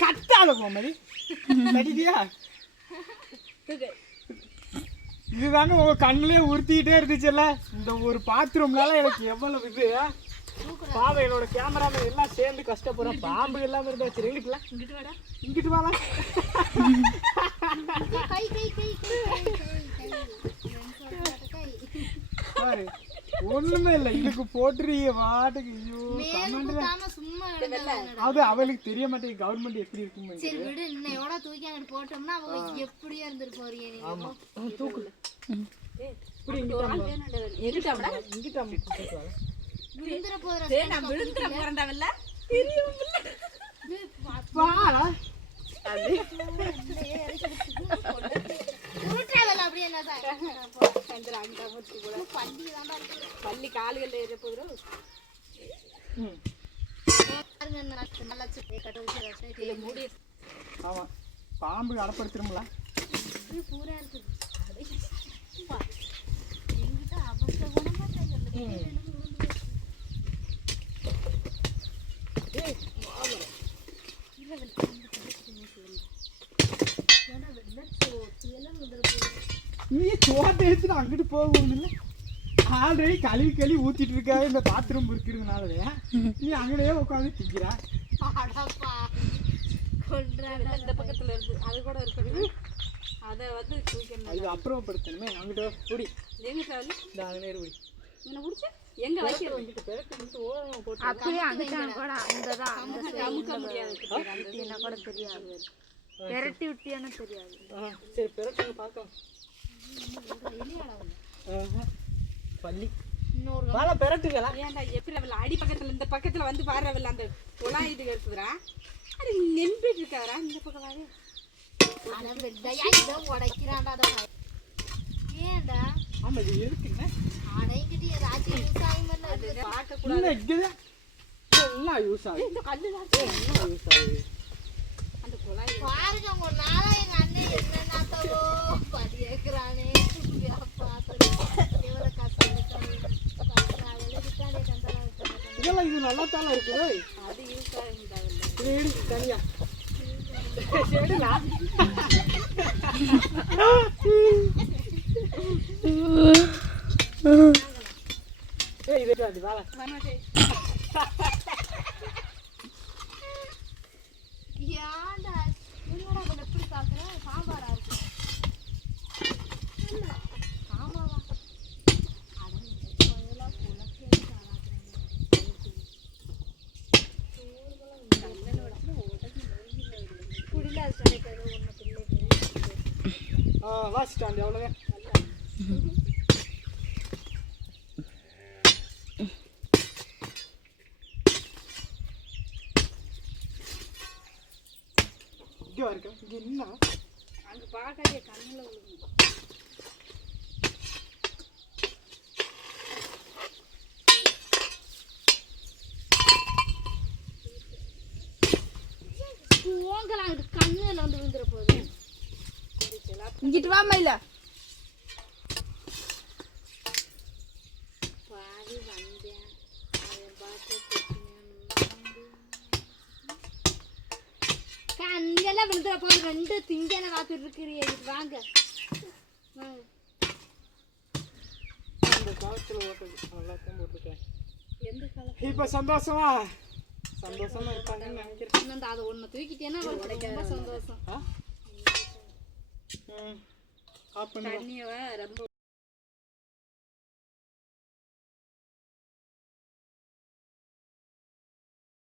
கட்டாத கோமதி. கட்டிட்டியா இதுதாங்க உங்க கண்ணுலயே உறுத்திக்கிட்டே இருந்துச்சுல்ல? இந்த ஒரு பாத்ரூம்னால எனக்கு எவ்வளவு இது பாவம் என்னோட கேமராமேன் எல்லாம் சேர்ந்து கஷ்டப்படுறேன் பாம்பு இல்லாம இருந்தா சரி இங்கிட்டு வாடா. இங்கிட்டு வாடா. ஒண்ணுமே இல்லை. இதுக்கு போட்டுறீங்க வாட்டுக்கு ஐயோ அது அவளுக்கு தெரிய மாட்டேங்குது. கவர்மெண்ட் எப்படி இருக்குன்னு சரி விடு இன்னையோட தூக்கி அங்கிட்டு போட்டோம்னா அவங்க எப்படியா இருந்துட்டு போறீங்க ஆமா. தூக்கு. இப்படி இங்கிட்ட. விழுந்துற போற டேய் நான் விழுந்துற வாடா. உருட்டாவல அப்படியே என்ன சார் சந்திர அங்க மூச்சு போல பண்டி தான்டா இருக்கு பள்ளி கால்கள் ஏற போதும் ம். பாருங்க நல்லா நல்லா சுத்தி கட்ட மூடி. ஆமா. பாம்பு அடப்படுத்திருங்களா பூரா இருக்குது எங்கிட்ட அவசர நீ சோத்தை எடுத்துட்டு அங்கிட்டு இல்லை? ஆல்ரெடி கழுவி கழுவி ஊத்திட்டு இருக்காது இந்த பாத்ரூம் இருக்கிறதுனால நீ அங்கேயே உட்காந்து திக்கிற இந்த பக்கத்துல இருக்கு அது கூட இருக்கு அதை வந்து தூக்கணும் அது அப்புறப்படுத்தணுமே அங்கிட்ட குடி. எங்க டிராவல் இந்த அங்கே குடி. என்ன முடிச்சு எங்க வைக்கிறது அப்படியே கூட அங்கதான் அந்த அமுக்க முடியாது. விட்டினா கூட தெரியாது. விரட்டி விட்டியானா தெரியாது. சரி பிறகு பார்க்கலாம். பள்ளி வாழை பிறட்டுகளா ஏன்டா எப்படி அடி பக்கத்துல இந்த பக்கத்துல வந்து அவள் அந்த குழாய் இது இருக்குதுடா. அது நெம்பிட்டு இருக்காரா இந்த பக்கம் வாரு அட வெட்டையா இதை உடைக்கிறான்டா ஏன்டா? ஆமா இது இருக்குங்க அடைக்கிட்டு ஏதாச்சும் யூஸ் ஆகும் அது பார்க்க கூடாது எல்லாம் யூஸ் ஆகுது. இந்த கல்லு தான் எல்லாம் யூஸ் ஆகுது அந்த குழாய் பாருங்க உங்க நாளா எங்க அண்ணன் என்னன்னாத்தவோ பதி ஏக்குறானே இவரை கஷ்டம் இதெல்லாம் இது நல்லா தானே இருக்குது அது யூஸ் ஆகுதாவில்ல இது எடு தனியா எடுலா ஏய் இது அது வேலை வரமாட்டே ஏன்டா என்னடா கொஞ்சம் எப்படி பாக்குற சாம்பாரா இருக்கு ஆமாவா அட இதெல்லாம் குலக்கே புரியல அது கிடைக்காது ஒன்று பிள்ளைக்கு ஆ வாசிட்டாண்டி அவ்வளோதான் இங்கே இருக்கா இங்கே என்ன அங்க பார்க்காதே கண்ணுல விழுகும் போங்கலாம் இது கண்ணுல வந்து விழுந்துற போகுது. இங்கிட்டு வா மயில. பாதி வந்தேன். அவன் பார்த்து கண்கெல்லாம் விழுந்துற போகுது ரெண்டு திங்கன காத்துட்டு இருக்கிறீங்க வாங்க. வாங்க இந்த காலத்தில் ஓட்டுது நல்லா தான் போட்டிருக்கேன். எந்த காலம் இப்போ சந்தோஷமா? சந்தோஷமா இருப்பாங்கன்னு நினைக்கிறேன். இன்னும் அதை ஒன்று தூக்கிட்டேன்னா ரொம்ப சந்தோஷம். ஆஃப் பண்ணி தண்ணியை ரொம்ப